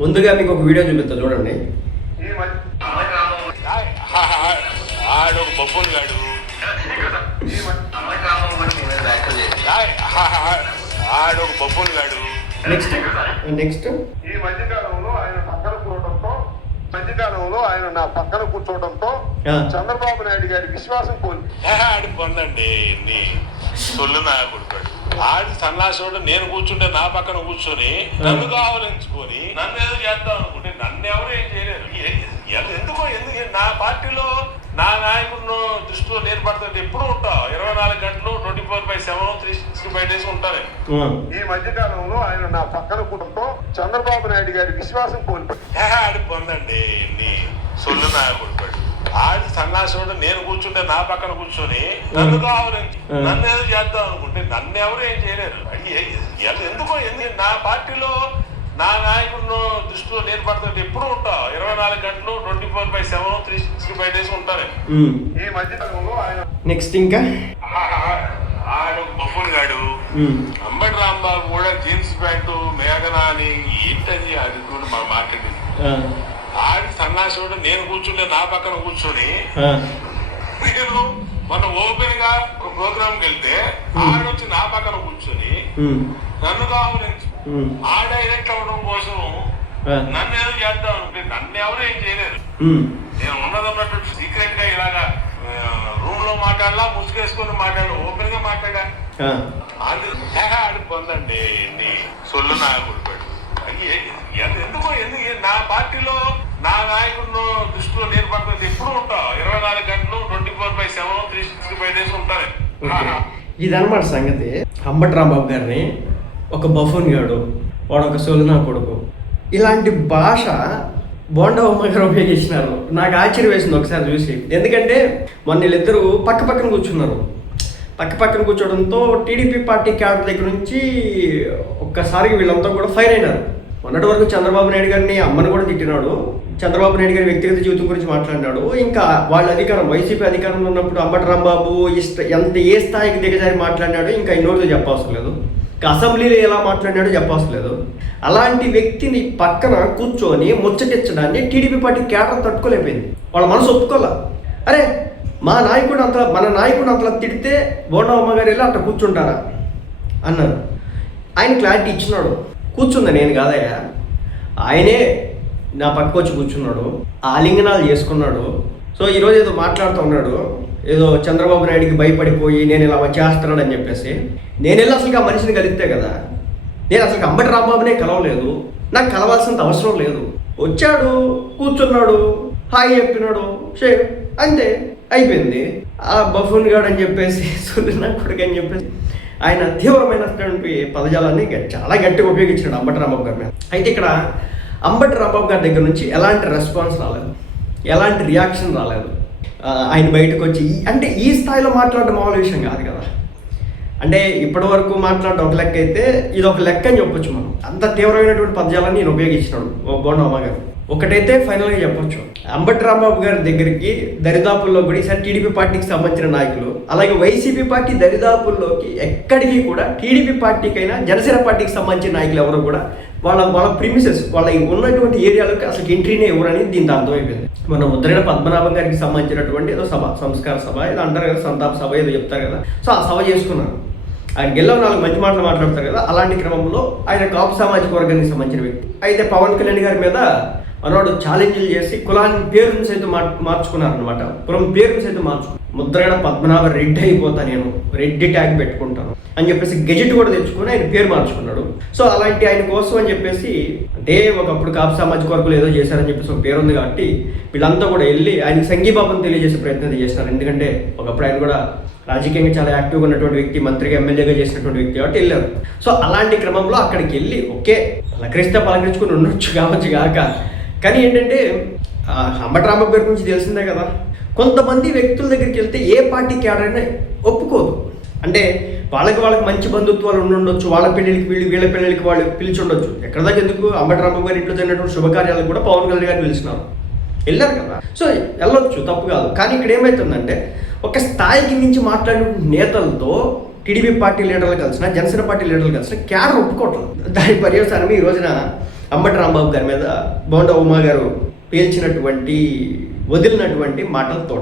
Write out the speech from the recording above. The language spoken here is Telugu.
ముందుగా మీకు ఒక వీడియో చూపిస్తా చూడండి. ఆడు బొబ్బులు గాడు ఆడు బొబ్బులు గాడు. నెక్స్ట్ ఈ మధ్యకాలంలో ఆయన నా పక్కన కూర్చోవడంతో చంద్రబాబు నాయుడు గారి విశ్వాసం ఆడు పొందండి సొల్లు నా కొడుకాడు. ఆడి సన్నాసుడు నేను కూర్చుంటే నా పక్కన కూర్చొని నన్ను కావాలించుకొని నన్ను ఏదో చేద్దాం అనుకుంటే నన్ను ఎవరు ఏం చేయలేరు. ఎందుకు నా పార్టీలో నా నాయకుడు దృష్టిలో నేను పడుతుంటే ఎప్పుడు ఉంటా 24 గంటలు 24/7 365 days ఉంటాను. ఈ మధ్య కాలంలో ఆయన నా పక్కన కూడంతో చంద్రబాబు నాయుడు గారి విశ్వాసం కోల్పోయాడు. ఆడి పొందండి సొల్లు నా కొడుకాడు. ఆడి సన్నాసుడు నేను కూర్చుంటే నా పక్కన కూర్చొని నన్ను కావాలించి నన్ను ఏదో చేద్దాం అనుకుంటే నన్ను ఎవరు ఏం చేయలేరు. ఎందుకు నా పార్టీలో నా నాయకుడు దృష్టిలో నేను పడుతుంటే ఎప్పుడు ఉంటా 24 గంటలు 24/7 365 days ఉంటాను. ఈ మధ్య కాలంలో ఆయన నెక్స్ట్ ఇంకా ఆడు బొబ్బులు గాడు అంబటి రాంబాబు కూడా జీన్స్ ప్యాంటు మేఘనా అని ఏంటది అది కూడా మా మార్కెటింగ్. ఆడి సన్నాసుడు నేను కూర్చుంటే నా పక్కన కూర్చొని నేను మన ఓపెన్ గా ఒక ప్రోగ్రామ్కి వెళ్తే ఆడొచ్చి నా పక్కన కూర్చొని నన్ను కావాలించు ఆ డైరెక్ట్ అవడం కోసం నన్ను ఏదో చేద్దాం అనుకుంటే నన్ను ఎవరు ఏం చేయలేరు. నేను ఉన్నదన్నట్టు సీక్రెట్ గా ఇలాగా రూమ్ లో మాట్లాడలా ముసుగేసుకొని మాట్లాడు ఓపెన్ గా మాట్లాడా ఆడి పొందండి సొల్లు నా కొడుకాడు. ఎందుకు నా పార్టీలో నా నాయకుడు దృష్టిలో నేను పడుతుంది ఎప్పుడు ఉంటా 24 గంటలు 24/7 365 days ఉంటాను. ఇదన్నమాట సంగతి. అంబటి రాంబాబు గారిని ఒక బఫూన్ గాడు, వాడు ఒక సొల్లునా కొడుకు, ఇలాంటి భాష బోండా ఉమ్మ గారు ఉపయోగించినారు. నాకు ఆశ్చర్యం వేసింది ఒకసారి చూసి. ఎందుకంటే మొన్న వీళ్ళిద్దరూ పక్కన కూర్చున్నారు. పక్కన కూర్చోవడంతో టీడీపీ పార్టీ క్యాడర్ దగ్గర నుంచి ఒక్కసారికి వీళ్ళంతా కూడా ఫైర్ అయినారు. మొన్నటి వరకు చంద్రబాబు నాయుడు గారిని అమ్మను కూడా తిట్టినాడు, చంద్రబాబు నాయుడు గారి వ్యక్తిగత జీవితం గురించి మాట్లాడినాడు. ఇంకా వాళ్ళ అధికారం వైసీపీ అధికారంలో ఉన్నప్పుడు అంబటి రాంబాబు ఏ స్థాయికి దిగజారి మాట్లాడినాడు ఇంకా ఇన్నోటితో చెప్పవసరం లేదు. అసెంబ్లీలో ఎలా మాట్లాడినాడో చెప్పవసరం లేదు. అలాంటి వ్యక్తిని పక్కన కూర్చొని ముచ్చటించడాన్ని టీడీపీ పార్టీ క్యాడర్ తట్టుకోలేకపోయింది. వాళ్ళ మనసు ఒప్పుకోలే. అరే మన నాయకుడు అంతలా తిడితే బోండా ఉమ్మ గారు వెళ్ళి అట్లా కూర్చుంటారా అన్నారు. ఆయన క్లారిటీ ఇచ్చినాడు. కూర్చుందా నేను కాదయ్యా, ఆయనే నా పక్క వచ్చి కూర్చున్నాడు, ఆలింగనాలు చేసుకున్నాడు. సో ఈరోజు ఏదో మాట్లాడుతూ ఉన్నాడు, ఏదో చంద్రబాబు నాయుడికి భయపడిపోయి నేను ఇలా చేస్తున్నాడు అని చెప్పేసి. నేను వెళ్ళి అసలు ఆ మనిషిని కలిస్తే కదా, నేను అసలు అంబటి రాంబాబునే కలవలేదు, నాకు కలవాల్సినంత అవసరం లేదు. వచ్చాడు, కూర్చున్నాడు, హాయ్ చెప్పినాడు, షే అంతే అయిపోయింది. ఆ బఫూన్ గాడు అని చెప్పేసి సొల్లునా కొడుకు అని చెప్పేసి ఆయన తీవ్రమైనటువంటి పదజాలాన్ని చాలా గట్టిగా ఉపయోగించాడు అంబటి రాంబాబు గారి మీద. అయితే ఇక్కడ అంబటి రాంబాబు గారి దగ్గర నుంచి ఎలాంటి రెస్పాన్స్ రాలేదు, ఎలాంటి రియాక్షన్ రాలేదు. ఆయన బయటకు వచ్చి అంటే ఈ స్థాయిలో మాట్లాడడం మామూలు విషయం కాదు కదా. అంటే ఇప్పటి వరకు మాట్లాడడం ఒక లెక్క అయితే ఇది ఒక లెక్క అని చెప్పొచ్చు. మనం అంత తీవ్రమైనటువంటి పదజాలాన్ని నేను ఉపయోగించినాడు బోండా ఉమ్మ గారు. ఒకటైతే ఫైనల్గా చెప్పొచ్చు, అంబటి రాంబాబు గారి దగ్గరికి దరిదాపుల్లో కూడా ఈసారి టీడీపీ పార్టీకి సంబంధించిన నాయకులు, అలాగే వైసీపీ పార్టీ దరిదాపుల్లోకి ఎక్కడికి కూడా టీడీపీ పార్టీకైనా జనసేన పార్టీకి సంబంధించిన నాయకులు ఎవరు కూడా వాళ్ళ ప్రిమిసెస్ వాళ్ళ ఉన్నటువంటి ఏరియాలోకి అసలు ఎంట్రీనే ఎవరని దీంతో అర్థమైపోయింది. మన ముద్రైన పద్మనాభం గారికి సంబంధించినటువంటి ఏదో సభ, సంస్కార సభ ఏదో అంటారు కదా, సంతాప సభ ఏదో చెప్తారు కదా. సో ఆ సభ చేసుకున్నారు. ఆయన గెల్లో 4 మంచి మాటలు మాట్లాడతారు కదా. అలాంటి క్రమంలో ఆయన కాపు సామాజిక వర్గానికి సంబంధించిన వ్యక్తి. అయితే పవన్ కళ్యాణ్ గారి మీద మనవాడు ఛాలెంజ్లు చేసి కులాన్ని పేరుని సైతం మార్చుకున్నారనమాట. కులం పేరుని సైతం మార్చుకున్నారు. ముద్రగడ పద్మనాభ రెడ్డి అయిపోతా, నేను రెడ్డి ట్యాగ్ పెట్టుకుంటాను అని చెప్పేసి గెజెట్ కూడా తెచ్చుకొని ఆయన పేరు మార్చుకున్నాడు. సో అలాంటి ఆయన కోసం అని చెప్పేసి, అంటే ఒకప్పుడు కాపు సామాజిక వర్గాలు ఏదో చేశారని చెప్పేసి ఒక పేరు ఉంది కాబట్టి వీళ్ళంతా కూడా వెళ్ళి ఆయనకి సంఘీభావం తెలియజేసే ప్రయత్నం చేసినారు. ఎందుకంటే ఒకప్పుడు ఆయన కూడా రాజకీయంగా చాలా యాక్టివ్గా ఉన్నటువంటి వ్యక్తి, మంత్రిగా ఎమ్మెల్యేగా చేసినటువంటి వ్యక్తి కాబట్టి వెళ్ళారు. సో అలాంటి క్రమంలో అక్కడికి వెళ్ళి ఓకే పలకరించుకుని ఉండొచ్చు కావచ్చు కాక, కానీ ఏంటంటే అంబటి రాంబాబు గారి గురించి తెలిసిందే కదా. కొంతమంది వ్యక్తుల దగ్గరికి వెళ్తే ఏ పార్టీ క్యాడర్ ఒప్పుకోదు. అంటే వాళ్ళకి మంచి బంధుత్వాలు ఉండొచ్చు, వాళ్ళ పెళ్ళిళ్ళకి వీళ్ళ పెళ్ళిళ్ళకి వాళ్ళు పిలిచి ఉండొచ్చు. ఎక్కడ దాకా ఎందుకు, అంబటి రాంబాబు గారి ఇంట్లో జరిగినటువంటి శుభకార్యాలకు కూడా పవన్ కళ్యాణ్ గారిని పిలిచినారు, వెళ్ళారు కదా. సో వెళ్ళొచ్చు, తప్పు కాదు. కానీ ఇక్కడ ఏమవుతుందంటే ఒక స్థాయికి మించి మాట్లాడిన నేతలతో టీడీపీ పార్టీ లీడర్లు కలిసిన, జనసేన పార్టీ లీడర్లు కలిసిన క్యాడర్ ఒప్పుకోవట్లేదు. దాని పర్యవసానం ఈ రోజున అంబటి రాంబాబు గారి మీద బోండా ఉమా గారు వదిలినటువంటి మాటలతో.